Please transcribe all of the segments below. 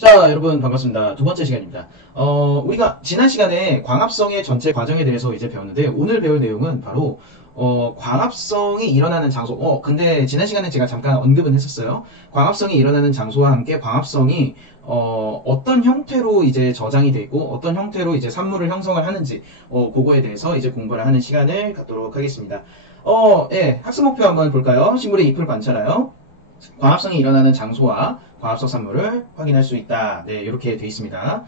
자, 여러분 반갑습니다. 두 번째 시간입니다. 우리가 지난 시간에 광합성의 전체 과정에 대해서 이제 배웠는데 오늘 배울 내용은 바로 광합성이 일어나는 장소. 근데 지난 시간에 제가 잠깐 언급은 했었어요. 광합성이 일어나는 장소와 함께 광합성이 어떤 형태로 이제 저장이 돼 있고 어떤 형태로 이제 산물을 형성을 하는지 그거에 대해서 이제 공부를 하는 시간을 갖도록 하겠습니다. 예, 학습 목표 한번 볼까요? 식물의 잎을 관찰하여 광합성이 일어나는 장소와 광합성 산물을 확인할 수 있다. 네, 이렇게 되어 있습니다.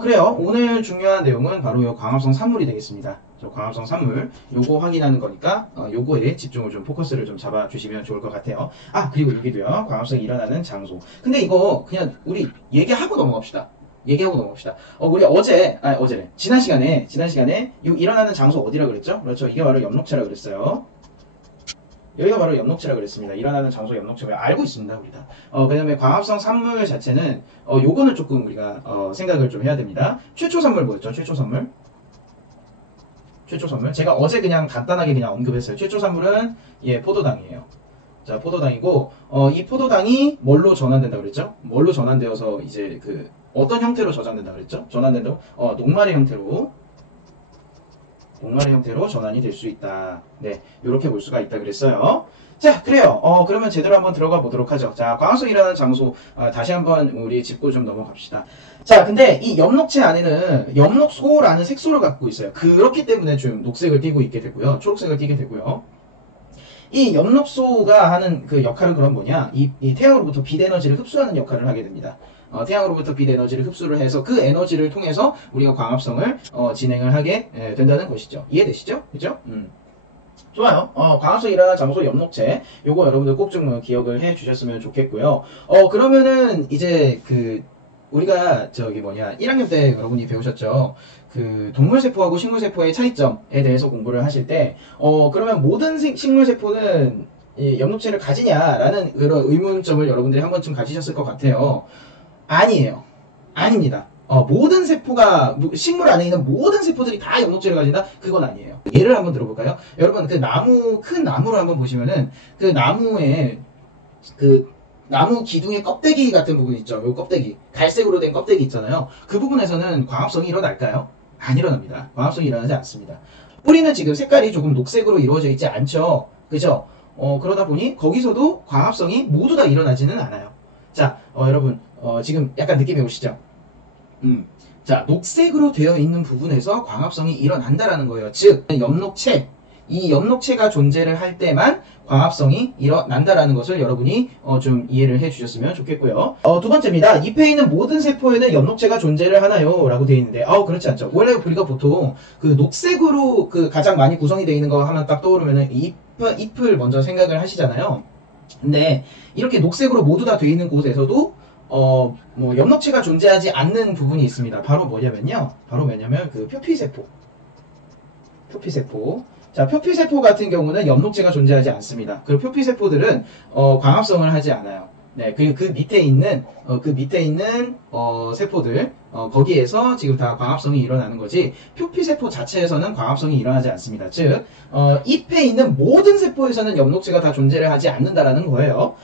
그래요. 오늘 중요한 내용은 바로 이 광합성 산물이 되겠습니다. 저 광합성 산물, 요거 확인하는 거니까, 요거에 집중을 좀, 포커스를 좀 잡아주시면 좋을 것 같아요. 그리고 여기도요. 광합성이 일어나는 장소. 근데 이거 그냥 우리 얘기하고 넘어갑시다. 우리 어제래. 지난 시간에, 이 일어나는 장소 어디라 그랬죠? 그렇죠. 이게 바로 엽록체라 그랬어요. 여기가 바로 엽록체라 그랬습니다. 일어나는 장소 엽록체. 알고 있습니다, 우리 다. 그 다음에 광합성 산물 자체는, 요거는 조금 우리가, 생각을 좀 해야 됩니다. 최초 산물 뭐였죠? 최초 산물. 제가 어제 그냥 간단하게 그냥 언급했어요. 최초 산물은, 예, 포도당이에요. 자, 포도당이고, 이 포도당이 뭘로 전환된다 그랬죠? 뭘로 전환되어서 이제 어떤 형태로 저장된다 그랬죠? 전환된다고? 녹말의 형태로 전환이 될 수 있다. 네, 이렇게 볼 수가 있다 그랬어요. 자, 그래요. 그러면 제대로 한번 들어가 보도록 하죠. 자, 광합성이 일어나는 장소, 다시 한번 우리 짚고 좀 넘어갑시다. 자, 근데 이 엽록체 안에는 엽록소라는 색소를 갖고 있어요. 그렇기 때문에 좀 녹색을 띠고 있게 되고요. 초록색을 띠게 되고요. 이 엽록소가 하는 그 역할은 그럼 뭐냐? 이 태양으로부터 빛 에너지를 흡수하는 역할을 하게 됩니다. 태양으로부터 빛 에너지를 흡수를 해서 그 에너지를 통해서 우리가 광합성을 진행을 하게 된다는 것이죠. 이해되시죠? 그죠? 좋아요. 광합성이 일어나는 장소 엽록체. 요거 여러분들 꼭 좀 기억을 해 주셨으면 좋겠고요. 그러면은 이제 우리가 1학년 때 여러분이 배우셨죠? 동물세포하고 식물세포의 차이점에 대해서 공부를 하실 때, 그러면 모든 식물세포는 이 엽록체를 가지냐라는 그런 의문점을 여러분들이 한 번쯤 가지셨을 것 같아요. 아니에요. 아닙니다. 모든 세포가, 식물 안에 있는 모든 세포들이 다 엽록체를 가진다? 그건 아니에요. 예를 한번 들어볼까요? 여러분, 큰 나무를 한번 보시면은, 그 나무에, 나무 기둥의 껍데기 같은 부분 있죠? 요 껍데기. 갈색으로 된 껍데기 있잖아요. 그 부분에서는 광합성이 일어날까요? 안 일어납니다. 광합성이 일어나지 않습니다. 뿌리는 지금 색깔이 조금 녹색으로 이루어져 있지 않죠? 그죠? 그러다 보니 거기서도 광합성이 모두 다 일어나지는 않아요. 자, 여러분, 지금 약간 느낌이 오시죠? 자, 녹색으로 되어 있는 부분에서 광합성이 일어난다라는 거예요. 즉, 이 엽록체가 존재를 할 때만 광합성이 일어난다라는 것을 여러분이 좀 이해를 해 주셨으면 좋겠고요. 두 번째입니다. 잎에 있는 모든 세포에는 엽록체가 존재를 하나요? 라고 되어 있는데, 그렇지 않죠. 원래 우리가 보통 녹색으로 가장 많이 구성이 되어 있는 거 하면 딱 떠오르면은 잎을 먼저 생각을 하시잖아요. 근데 이렇게 녹색으로 모두 다 되어 있는 곳에서도 엽록체가 존재하지 않는 부분이 있습니다. 바로 뭐냐면 표피세포. 자, 표피세포 같은 경우는 엽록체가 존재하지 않습니다. 그리고 표피세포들은 광합성을 하지 않아요. 네, 그 밑에 있는 세포들 거기에서 지금 다 광합성이 일어나는 거지 표피세포 자체에서는 광합성이 일어나지 않습니다. 즉 잎에 있는 모든 세포에서는 엽록체가 다 존재를 하지 않는다라는 거예요.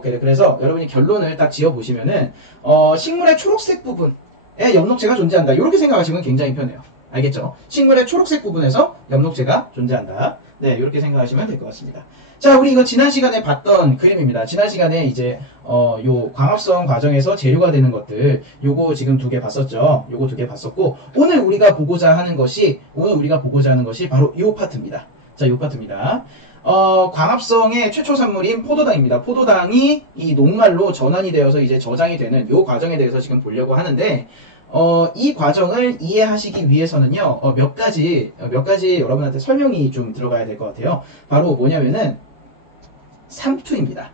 그래서 여러분이 결론을 딱 지어 보시면은 식물의 초록색 부분에 엽록체가 존재한다. 이렇게 생각하시면 굉장히 편해요. 알겠죠? 식물의 초록색 부분에서 엽록체가 존재한다. 네, 이렇게 생각하시면 될 것 같습니다. 자, 우리 이거 지난 시간에 봤던 그림입니다. 지난 시간에 이제 요 광합성 과정에서 재료가 되는 것들 요거 지금 2개 봤었죠. 요거 2개 봤었고 오늘 우리가 보고자 하는 것이 바로 요 파트입니다. 자, 요 파트입니다. 광합성의 최초 산물인 포도당입니다. 포도당이 이 녹말로 전환이 되어서 이제 저장이 되는 요 과정에 대해서 지금 보려고 하는데 이 과정을 이해하시기 위해서는요, 몇 가지 여러분한테 설명이 좀 들어가야 될 것 같아요. 바로 뭐냐면은, 삼투입니다.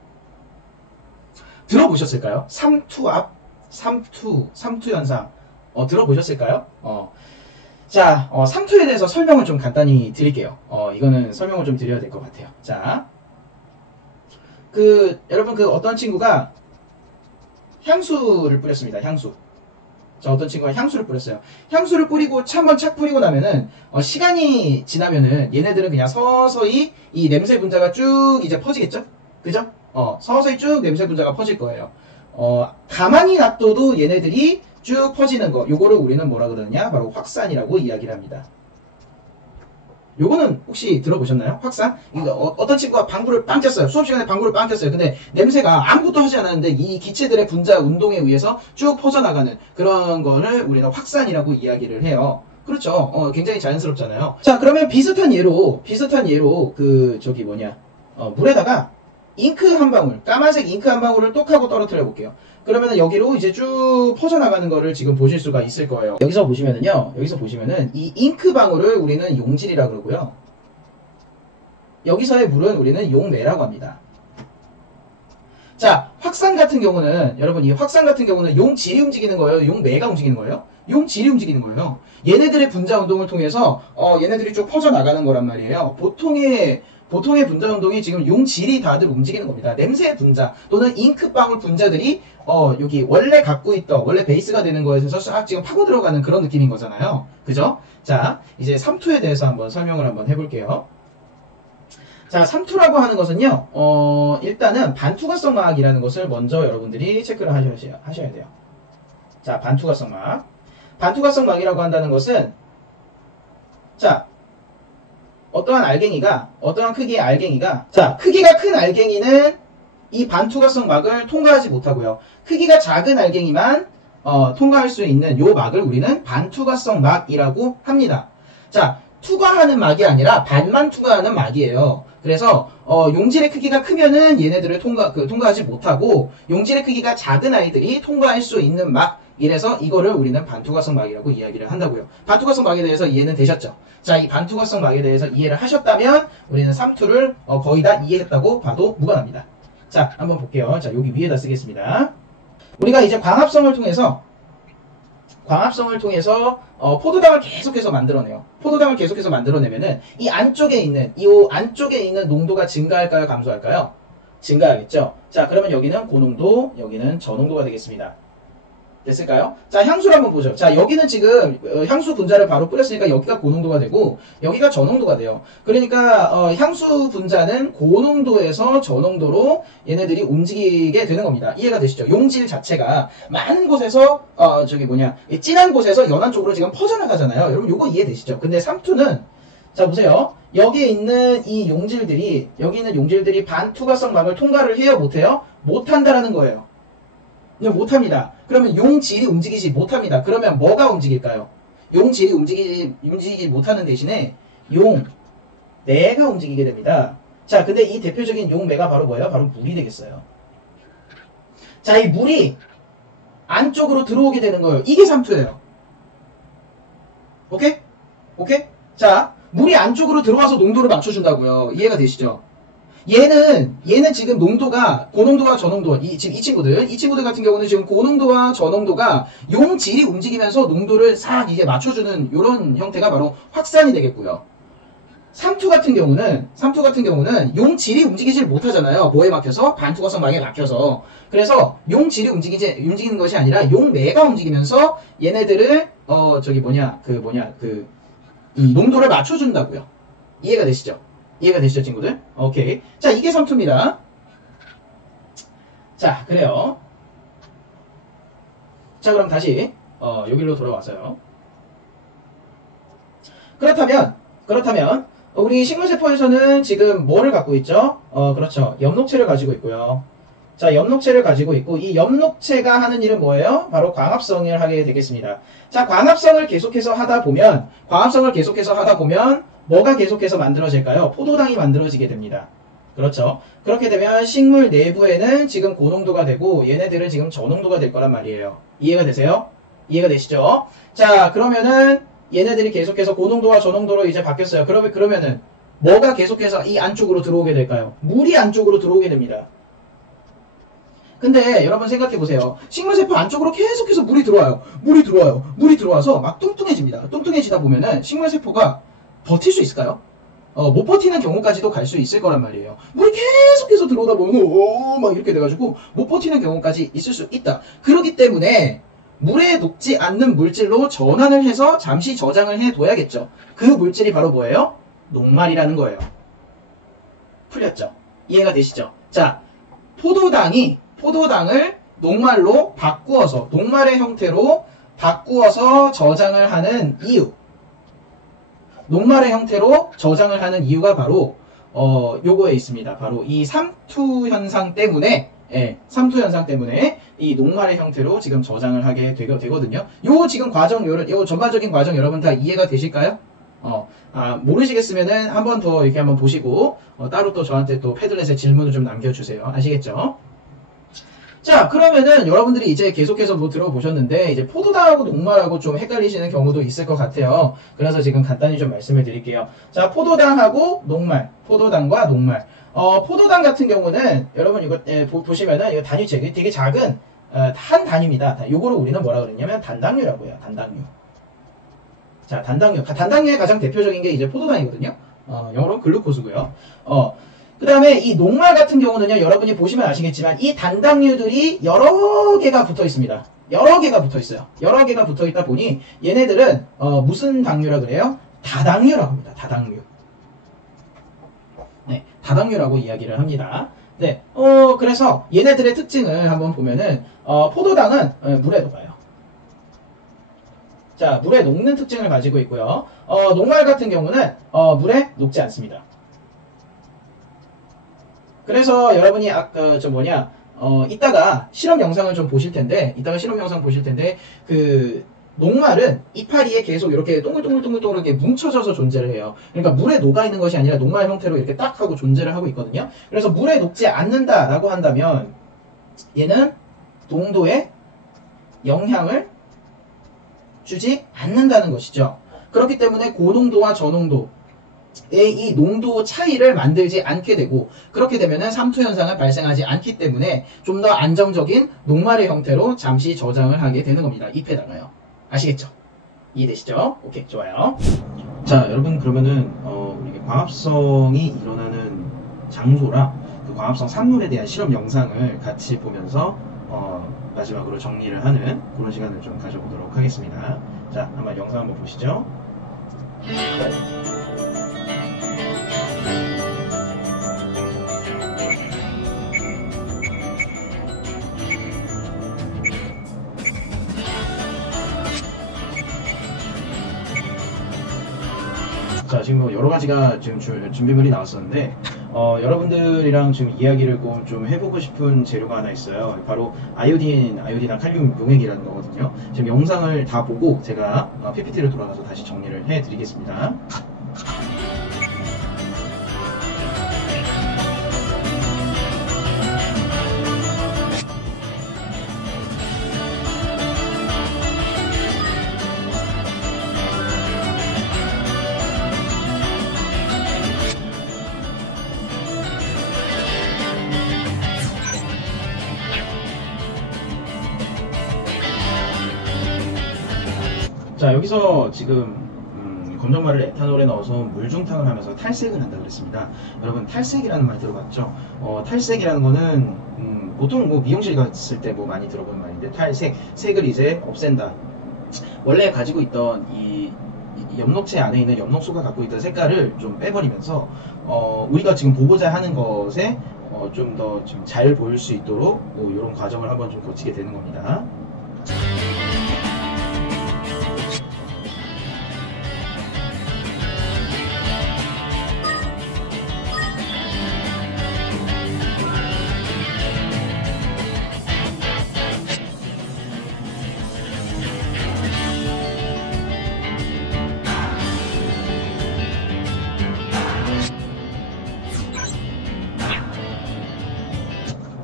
들어보셨을까요? 삼투 현상. 들어보셨을까요? 자, 삼투에 대해서 설명을 좀 간단히 드릴게요. 이거는 설명을 좀 드려야 될 것 같아요. 자, 여러분 어떤 친구가 향수를 뿌렸습니다. 자, 어떤 친구가 향수를 뿌렸어요. 향수를 뿌리고 한번 착 뿌리고 나면은 시간이 지나면은 얘네들은 그냥 서서히 이 냄새 분자가 쭉 이제 퍼지겠죠? 그죠? 서서히 쭉 냄새 분자가 퍼질 거예요. 가만히 놔둬도 얘네들이 쭉 퍼지는 거, 요거를 우리는 뭐라 그러느냐? 바로 확산이라고 이야기를 합니다. 요거는 혹시 들어보셨나요? 확산? 이거 어떤 친구가 방구를 빵 꼈어요. 수업 시간에 방구를 빵 꼈어요. 근데 냄새가 아무것도 하지 않았는데 이 기체들의 분자 운동에 의해서 쭉 퍼져나가는 그런 거를 우리는 확산이라고 이야기를 해요. 그렇죠. 굉장히 자연스럽잖아요. 자, 그러면 비슷한 예로 물에다가 잉크 한 방울, 까만색 잉크 한 방울을 똑 하고 떨어뜨려 볼게요. 그러면은 여기로 이제 쭉 퍼져나가는 거를 지금 보실 수가 있을 거예요. 여기서 보시면은 이 잉크 방울을 우리는 용질이라고 그러고요. 여기서의 물은 우리는 용매라고 합니다. 자, 확산 같은 경우는, 여러분, 이 확산 같은 경우는 용질이 움직이는 거예요? 용매가 움직이는 거예요? 용질이 움직이는 거예요. 얘네들의 분자 운동을 통해서, 얘네들이 쭉 퍼져나가는 거란 말이에요. 보통의 분자 운동이 지금 용질이 다들 움직이는 겁니다. 냄새 분자 또는 잉크방울 분자들이 여기 원래 베이스가 되는 거에서 싹 지금 파고 들어가는 그런 느낌인 거잖아요. 그죠? 자, 이제 삼투에 대해서 한번 설명을 한번 해볼게요. 자, 삼투라고 하는 것은요, 일단은 반투과성 막이라는 것을 먼저 여러분들이 체크를 하셔야 돼요. 자, 반투과성 막. 반투과성 막이라고 한다는 것은, 자, 어떠한 크기의 알갱이가, 자, 크기가 큰 알갱이는 이 반투과성 막을 통과하지 못하고요. 크기가 작은 알갱이만 통과할 수 있는 요 막을 우리는 반투과성 막이라고 합니다. 자, 투과하는 막이 아니라 반만 투과하는 막이에요. 그래서 용질의 크기가 크면은 얘네들을 통과하지 못하고 용질의 크기가 작은 아이들이 통과할 수 있는 막, 이래서 이거를 우리는 반투과성 막이라고 이야기를 한다고요. 반투과성 막에 대해서 이해는 되셨죠? 자, 이 반투과성 막에 대해서 이해를 하셨다면 우리는 삼투를 거의 다 이해했다고 봐도 무관합니다. 자, 한번 볼게요. 자, 여기 위에다 쓰겠습니다. 우리가 이제 광합성을 통해서 포도당을 계속해서 만들어내요. 포도당을 계속해서 만들어내면은 이 안쪽에 있는 농도가 증가할까요? 감소할까요? 증가하겠죠. 자, 그러면 여기는 고농도, 여기는 저농도가 되겠습니다. 됐을까요? 자, 향수를 한번 보죠. 자, 여기는 지금 향수 분자를 바로 뿌렸으니까 여기가 고농도가 되고 여기가 저농도가 돼요. 그러니까 향수 분자는 고농도에서 저농도로 얘네들이 움직이게 되는 겁니다. 이해가 되시죠? 용질 자체가 많은 곳에서 진한 곳에서 연한 쪽으로 지금 퍼져나가잖아요. 여러분 요거 이해되시죠? 근데 삼투는, 자, 보세요. 여기에 있는 이 용질들이, 여기 있는 용질들이 반투과성 막을 통과를 해요? 못해요? 못한다라는 거예요. 그냥 못합니다. 그러면 용질이 움직이지 못합니다. 그러면 뭐가 움직일까요? 용질이 움직이지 못하는 대신에 용매가 움직이게 됩니다. 자, 근데 이 대표적인 용매가 바로 뭐예요? 바로 물이 되겠어요. 자, 이 물이 안쪽으로 들어오게 되는 거예요. 이게 삼투예요. 오케이? 자, 물이 안쪽으로 들어와서 농도를 맞춰준다고요. 이해가 되시죠? 얘는 지금 농도가 고농도와 저농도, 지금 이 친구들 같은 경우는 지금 고농도와 저농도가 용질이 움직이면서 농도를 싹 이게 맞춰주는 이런 형태가 바로 확산이 되겠고요. 삼투 같은 경우는 용질이 움직이질 못하잖아요. 뭐에 막혀서? 반투과성 막에 막혀서. 그래서 용질이 움직이는 것이 아니라 용매가 움직이면서 얘네들을 이 농도를 맞춰준다고요. 이해가 되시죠? 친구들? 오케이. 자, 이게 삼투입니다. 자, 그래요. 자, 그럼 다시 여기로 돌아와서요. 그렇다면 우리 식물세포에서는 지금 뭐를 갖고 있죠? 그렇죠. 엽록체를 가지고 있고요. 자, 엽록체를 가지고 있고 이 엽록체가 하는 일은 뭐예요? 바로 광합성을 하게 되겠습니다. 자, 광합성을 계속해서 하다 보면 뭐가 계속해서 만들어질까요? 포도당이 만들어지게 됩니다. 그렇죠. 그렇게 되면 식물 내부에는 지금 고농도가 되고 얘네들은 지금 저농도가 될 거란 말이에요. 이해가 되세요? 이해가 되시죠? 자, 그러면은 얘네들이 계속해서 고농도와 저농도로 이제 바뀌었어요. 그러면은 뭐가 계속해서 이 안쪽으로 들어오게 될까요? 물이 안쪽으로 들어오게 됩니다. 근데 여러분 생각해보세요. 식물세포 안쪽으로 계속해서 물이 들어와서 막 뚱뚱해집니다. 뚱뚱해지다 보면은 식물세포가 버틸 수 있을까요? 못 버티는 경우까지도 갈 수 있을 거란 말이에요. 물이 계속해서 들어오다 보면 막 이렇게 돼가지고 못 버티는 경우까지 있을 수 있다. 그렇기 때문에 물에 녹지 않는 물질로 전환을 해서 잠시 저장을 해둬야겠죠. 그 물질이 바로 뭐예요? 녹말이라는 거예요. 풀렸죠? 이해가 되시죠? 자, 포도당을 녹말로 바꾸어서 녹말의 형태로 바꾸어서 저장을 하는 이유. 녹말의 형태로 저장을 하는 이유가 바로 요거에 있습니다. 바로 이 삼투 현상 때문에 삼투 현상 때문에 이 녹말의 형태로 지금 저장을 하게 되거든요. 요 지금 과정, 요 전반적인 과정 여러분 다 이해가 되실까요? 모르시겠으면은 한 번 더 이렇게 한번 보시고 따로 또 저한테 또 패들렛에 질문을 좀 남겨주세요. 아시겠죠? 자, 그러면은 여러분들이 이제 계속해서 뭐 들어보셨는데 이제 포도당하고 녹말하고 좀 헷갈리시는 경우도 있을 것 같아요. 그래서 지금 간단히 좀 말씀을 드릴게요. 자, 포도당하고 녹말, 포도당과 녹말. 포도당 같은 경우는 여러분 이거 보시면은 이거 단위체 되게 작은 한 단위입니다. 요거를 우리는 뭐라 그러냐면 단당류라고 해요. 단당류. 자, 단당류의 가장 대표적인 게 이제 포도당이거든요. 영어로 글루코스고요. 그 다음에 이 녹말 같은 경우는요, 여러분이 보시면 아시겠지만 이 단당류들이 여러 개가 붙어 있습니다. 여러 개가 붙어 있어요. 여러 개가 붙어 있다 보니 얘네들은 무슨 당류라 그래요? 다당류라고 합니다. 다당류. 네, 다당류라고 이야기를 합니다. 네, 그래서 얘네들의 특징을 한번 보면은 포도당은 물에 녹아요. 자, 물에 녹는 특징을 가지고 있고요. 녹말 같은 경우는 물에 녹지 않습니다. 그래서 여러분이 이따가 실험 영상을 좀 보실 텐데, 그 녹말은 이파리에 계속 이렇게 동글동글동글동글하게 뭉쳐져서 존재를 해요. 그러니까 물에 녹아 있는 것이 아니라 녹말 형태로 이렇게 딱 하고 존재를 하고 있거든요. 그래서 물에 녹지 않는다라고 한다면 얘는 농도에 영향을 주지 않는다는 것이죠. 그렇기 때문에 고농도와 저농도의 이 농도 차이를 만들지 않게 되고, 그렇게 되면은 삼투 현상은 발생하지 않기 때문에 좀 더 안정적인 녹말의 형태로 잠시 저장을 하게 되는 겁니다. 잎에다가요. 아시겠죠? 이해되시죠? 오케이, 좋아요. 자, 여러분, 그러면은 이게 광합성이 일어나는 장소랑 그 광합성 산물에 대한 실험 영상을 같이 보면서 마지막으로 정리를 하는 그런 시간을 좀 가져보도록 하겠습니다. 자, 한번 영상 한번 보시죠. 자, 지금 뭐 여러 가지가 지금 준비물이 나왔었는데, 여러분들이랑 지금 이야기를 좀 해보고 싶은 재료가 하나 있어요. 바로 아이오딘과 칼륨 용액이라는 거거든요. 지금 영상을 다 보고 제가 PPT를 돌아가서 다시 정리를 해드리겠습니다. 자, 여기서 지금 검정말을 에탄올에 넣어서 물중탕을 하면서 탈색을 한다고 그랬습니다. 여러분, 탈색이라는 말 들어봤죠? 탈색이라는 거는 보통 뭐 미용실 갔을 때 뭐 많이 들어보는 말인데, 색을 이제 없앤다. 원래 가지고 있던 이 엽록체 안에 있는 엽록소가 갖고 있던 색깔을 좀 빼버리면서 우리가 지금 보고자 하는 것에 좀 더 좀 잘 보일 수 있도록 뭐 이런 과정을 한번 좀 거치게 되는 겁니다.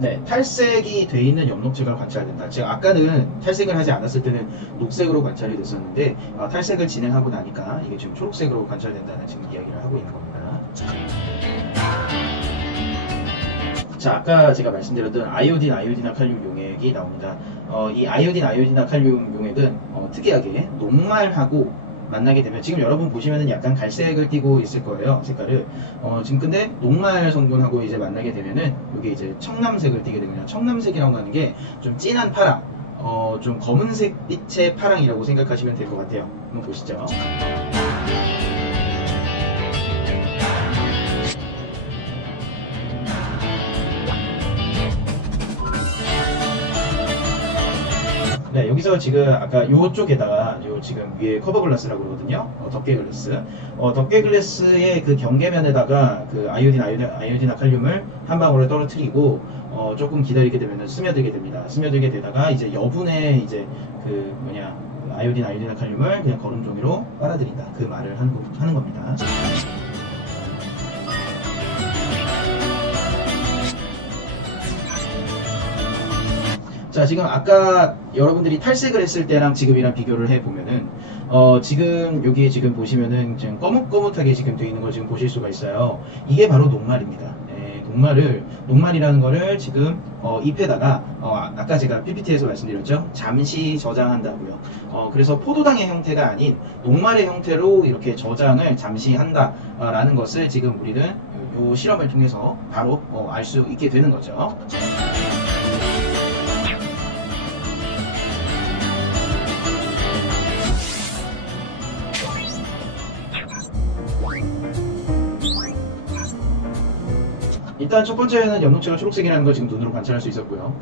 네, 탈색이 돼 있는 엽록체가 관찰된다. 즉 아까는 탈색을 하지 않았을 때는 녹색으로 관찰이 됐었는데 탈색을 진행하고 나니까 이게 지금 초록색으로 관찰된다는 지금 이야기를 하고 있는 겁니다. 자, 아까 제가 말씀드렸던 아이오딘과 칼륨 용액이 나옵니다. 이 아이오딘과 칼륨 용액은 특이하게 녹말하고 만나게 되면, 지금 여러분 보시면은 약간 갈색을 띠고 있을 거예요, 색깔을. 지금 근데 녹말 성분하고 이제 만나게 되면은 이게 이제 청남색을 띠게 되거든요. 청남색이라고 하는 게 좀 진한 파랑, 좀 검은색 빛의 파랑이라고 생각하시면 될 것 같아요. 한번 보시죠. 여기서 지금 아까 요쪽에다가 요 지금 위에 커버 글라스라고 그러거든요. 덮개 글라스. 덮개 글라스의 그 경계면에다가 그 아이오딘 칼륨을 한 방울을 떨어뜨리고 조금 기다리게 되면 스며들게 됩니다. 스며들게 되다가 이제 여분의 이제 그 아이오딘 칼륨을 그냥 거름 종이로 빨아들인다. 그 말을 하는 겁니다. 자, 지금 아까 여러분들이 탈색을 했을 때랑 지금이랑 비교를 해보면은, 지금 여기에 지금 보시면은 지금 거뭇거뭇하게 지금 되어 있는 걸 지금 보실 수가 있어요. 이게 바로 녹말입니다. 녹말이라는 거를 지금, 잎에다가, 아까 제가 PPT에서 말씀드렸죠? 잠시 저장한다고요. 그래서 포도당의 형태가 아닌 녹말의 형태로 이렇게 저장을 잠시 한다라는 것을 지금 우리는 이 실험을 통해서 바로 알 수 있게 되는 거죠. 일단 첫 번째는 엽록체가 초록색이라는 걸 지금 눈으로 관찰할 수 있었고요.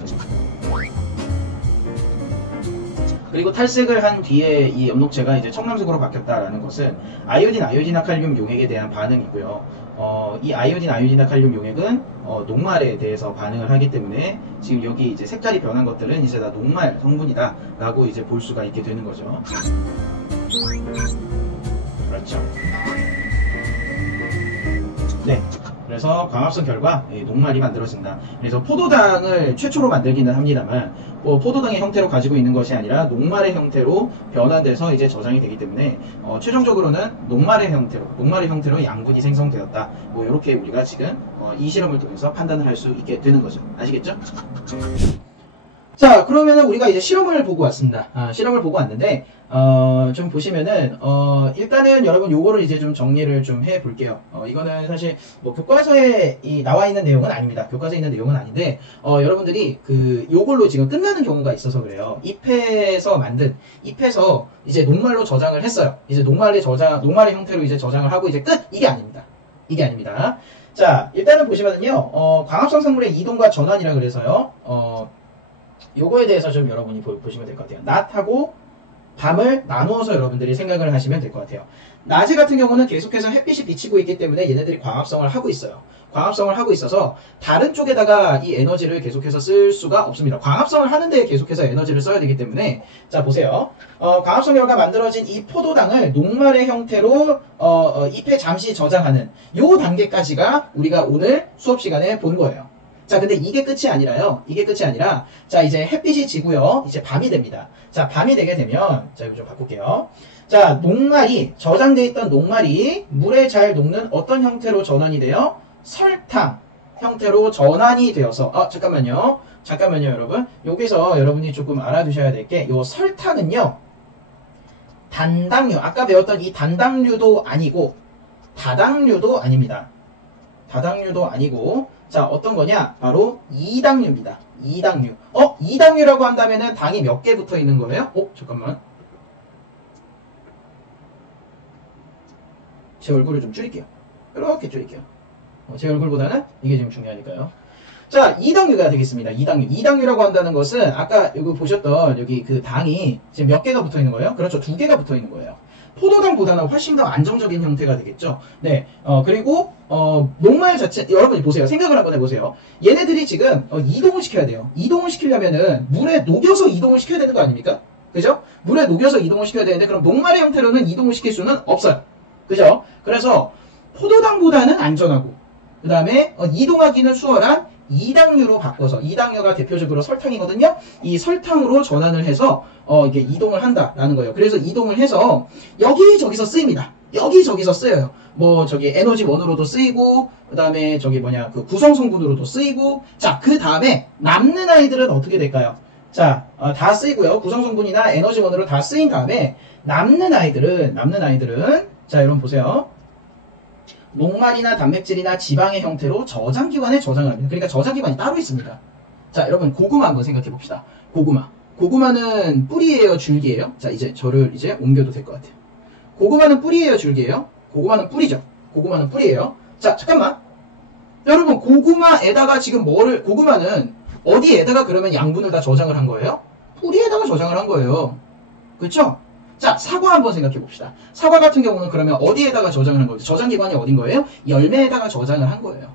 그리고 탈색을 한 뒤에 이 엽록체가 이제 청남색으로 바뀌었다라는 것은 아이오딘화칼륨 용액에 대한 반응이고요. 이 아이오딘화칼륨 용액은 녹말에 대해서 반응을 하기 때문에 지금 여기 이제 색깔이 변한 것들은 이제 다 녹말 성분이다라고 이제 볼 수가 있게 되는 거죠. 그렇죠. 네. 그래서 광합성 결과 녹말이 만들어진다. 그래서 포도당을 최초로 만들기는 합니다만 포도당의 형태로 가지고 있는 것이 아니라 녹말의 형태로 변환돼서 이제 저장이 되기 때문에 최종적으로는 녹말의 형태로 양분이 생성되었다. 이렇게 우리가 지금 이 실험을 통해서 판단을 할 수 있게 되는 거죠. 아시겠죠? 자, 그러면은 우리가 이제 실험을 보고 왔습니다. 실험을 보고 왔는데, 좀 보시면은, 일단은 여러분 요거를 이제 좀 정리를 좀 해 볼게요. 이거는 사실 뭐 교과서에 나와 있는 내용은 아닙니다. 교과서에 있는 내용은 아닌데, 여러분들이 요걸로 지금 끝나는 경우가 있어서 그래요. 잎에서 이제 녹말로 저장을 했어요. 이제 녹말의 형태로 이제 저장을 하고 이제 끝! 이게 아닙니다. 이게 아닙니다. 자, 일단은 보시면은요, 광합성 성분의 이동과 전환이라 그래서요, 요거에 대해서 좀 여러분이 보시면 될 것 같아요. 낮하고 밤을 나누어서 여러분들이 생각을 하시면 될 것 같아요. 낮에 같은 경우는 계속해서 햇빛이 비치고 있기 때문에 얘네들이 광합성을 하고 있어요. 광합성을 하고 있어서 다른 쪽에다가 이 에너지를 계속해서 쓸 수가 없습니다. 광합성을 하는데 계속해서 에너지를 써야 되기 때문에, 자 보세요. 광합성 결과 만들어진 이 포도당을 녹말의 형태로 잎에 잠시 저장하는 요 단계까지가 우리가 오늘 수업 시간에 본 거예요. 자, 근데 이게 끝이 아니라요. 자, 이제 햇빛이 지고요. 이제 밤이 됩니다. 자, 밤이 되게 되면, 자, 이거 좀 바꿀게요. 자, 저장되어 있던 녹말이 물에 잘 녹는 어떤 형태로 전환이 돼요? 설탕 형태로 전환이 되어서, 잠깐만요, 여러분. 여기서 여러분이 조금 알아두셔야 될 게, 요 설탕은요, 단당류, 아까 배웠던 이 단당류도 아니고, 다당류도 아닙니다. 다당류도 아니고, 자, 어떤 거냐? 바로 이당류입니다. 이당류. 이당류라고 한다면은 당이 몇 개 붙어 있는 거예요? 잠깐만. 제 얼굴을 좀 줄일게요. 이렇게 줄일게요. 제 얼굴보다는 이게 지금 중요하니까요. 자, 이당류가 되겠습니다. 이당류라고 한다는 것은 아까 여기 보셨던 여기 그 당이 지금 몇 개가 붙어 있는 거예요? 그렇죠. 2개가 붙어 있는 거예요. 포도당보다는 훨씬 더 안정적인 형태가 되겠죠. 네. 그리고 녹말 자체, 여러분이 보세요. 생각을 한번 해보세요. 얘네들이 지금 이동을 시켜야 돼요. 이동을 시키려면은 물에 녹여서 이동을 시켜야 되는 거 아닙니까? 그죠? 물에 녹여서 이동을 시켜야 되는데 그럼 녹말의 형태로는 이동을 시킬 수는 없어요. 그죠? 그래서 포도당보다는 안전하고 그 다음에 이동하기는 수월한 이당류로 바꿔서, 이당류가 대표적으로 설탕이거든요. 이 설탕으로 전환을 해서 이게 이동을 한다라는 거예요. 그래서 이동을 해서 여기저기서 쓰입니다. 여기저기서 쓰여요. 뭐 저기 에너지 원으로도 쓰이고, 그 다음에 저기 그 구성 성분으로도 쓰이고. 자, 그 다음에 남는 아이들은 어떻게 될까요? 자, 다 쓰이고요. 구성 성분이나 에너지 원으로 다 쓰인 다음에 남는 아이들은 자, 여러분 보세요. 녹말이나 단백질이나 지방의 형태로 저장기관에 저장을 합니다. 그러니까 저장기관이 따로 있습니다. 자, 여러분 고구마 한번 생각해 봅시다. 고구마는 뿌리예요, 줄기예요? 자, 이제 저를 이제 옮겨도 될 것 같아요. 고구마는 뿌리예요, 줄기예요? 고구마는 뿌리죠. 고구마는 뿌리예요. 자, 잠깐만. 여러분, 고구마에다가 지금 고구마는 어디에다가 그러면 양분을 다 저장을 한 거예요? 뿌리에다가 저장을 한 거예요. 그렇죠? 자, 사과 한번 생각해 봅시다. 사과 같은 경우는 그러면 어디에다가 저장을 한 거예요? 저장 기관이 어딘 거예요? 열매에다가 저장을 한 거예요.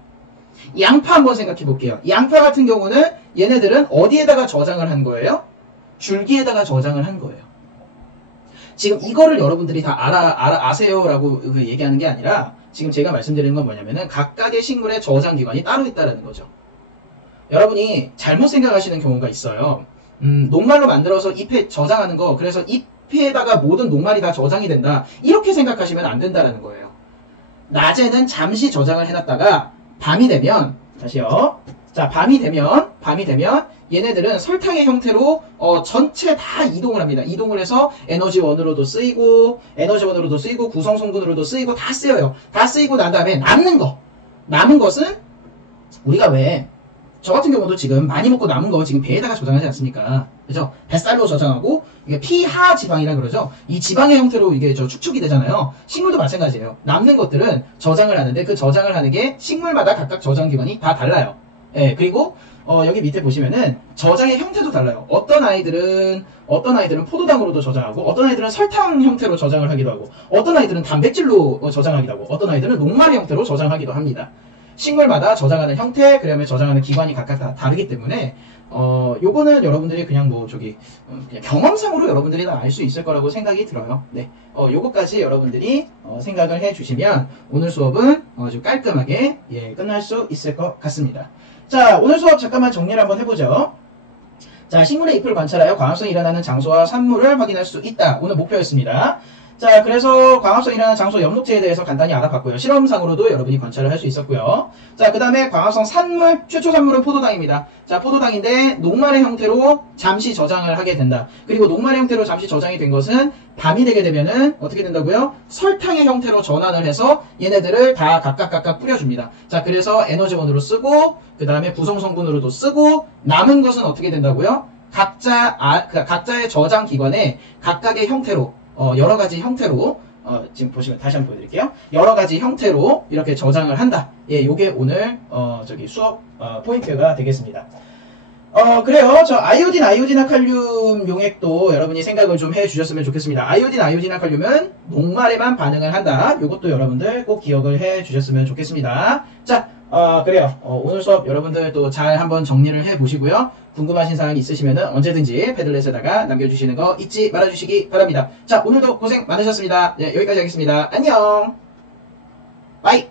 양파 한번 생각해 볼게요. 양파 같은 경우는 얘네들은 어디에다가 저장을 한 거예요? 줄기에다가 저장을 한 거예요. 지금 이거를 여러분들이 다 아세요라고 얘기하는 게 아니라 지금 제가 말씀드리는 건 뭐냐면은 각각의 식물의 저장 기관이 따로 있다는 거죠. 여러분이 잘못 생각하시는 경우가 있어요. 녹말로 만들어서 잎에 저장하는 거, 그래서 잎에다가 모든 녹말이 다 저장이 된다. 이렇게 생각하시면 안 된다는 거예요. 낮에는 잠시 저장을 해놨다가 밤이 되면, 다시요. 자, 밤이 되면 얘네들은 설탕의 형태로 전체 다 이동을 합니다. 이동을 해서 에너지원으로도 쓰이고 구성성분으로도 쓰이고 다 쓰여요. 다 쓰이고 난 다음에 남은 것은 우리가 왜 저 같은 경우도 지금 많이 먹고 남은 거 지금 배에다가 저장하지 않습니까? 그죠? 뱃살로 저장하고 이게 피하 지방이라 그러죠. 이 지방의 형태로 이게 축축이 되잖아요. 식물도 마찬가지예요. 남는 것들은 저장을 하는데 그 저장을 하는 게 식물마다 각각 저장 기관이 다 달라요. 예, 그리고 여기 밑에 보시면은 저장의 형태도 달라요. 어떤 아이들은 포도당으로도 저장하고, 어떤 아이들은 설탕 형태로 저장을 하기도 하고, 어떤 아이들은 단백질로 저장하기도 하고, 어떤 아이들은 녹말의 형태로 저장하기도 합니다. 식물마다 저장하는 형태, 그다음에 저장하는 기관이 각각 다 다르기 때문에 요거는 여러분들이 그냥 그냥 경험상으로 여러분들이 다 알 수 있을 거라고 생각이 들어요. 네, 요거까지 여러분들이 생각을 해주시면 오늘 수업은 아주 깔끔하게 끝날 수 있을 것 같습니다. 자, 오늘 수업 잠깐만 정리를 한번 해보죠. 자, 식물의 잎을 관찰하여 광합성이 일어나는 장소와 산물을 확인할 수 있다. 오늘 목표였습니다. 자, 그래서 광합성이 일어나는 장소 엽록체에 대해서 간단히 알아봤고요. 실험상으로도 여러분이 관찰을 할 수 있었고요. 자, 그 다음에 광합성 산물, 최초 산물은 포도당입니다. 자, 포도당인데 녹말의 형태로 잠시 저장을 하게 된다. 그리고 녹말의 형태로 잠시 저장이 된 것은 밤이 되게 되면은 어떻게 된다고요? 설탕의 형태로 전환을 해서 얘네들을 다 각각 뿌려줍니다. 자, 그래서 에너지원으로 쓰고, 그 다음에 구성성분으로도 쓰고, 남은 것은 어떻게 된다고요? 각자의 저장 기관에 각각의 형태로, 여러 가지 형태로, 지금 보시면 다시 한번 보여드릴게요. 여러 가지 형태로 이렇게 저장을 한다. 예, 요게 오늘, 수업, 포인트가 되겠습니다. 그래요. 저 아이오딘, 칼륨 용액도 여러분이 생각을 좀 해주셨으면 좋겠습니다. 아이오딘, 칼륨은 녹말에만 반응을 한다. 요것도 여러분들 꼭 기억을 해주셨으면 좋겠습니다. 자, 그래요. 오늘 수업 여러분들 또 잘 한번 정리를 해보시고요. 궁금하신 사항이 있으시면 언제든지 패들렛에다가 남겨주시는 거 잊지 말아주시기 바랍니다. 자, 오늘도 고생 많으셨습니다. 네, 여기까지 하겠습니다. 안녕. 빠이.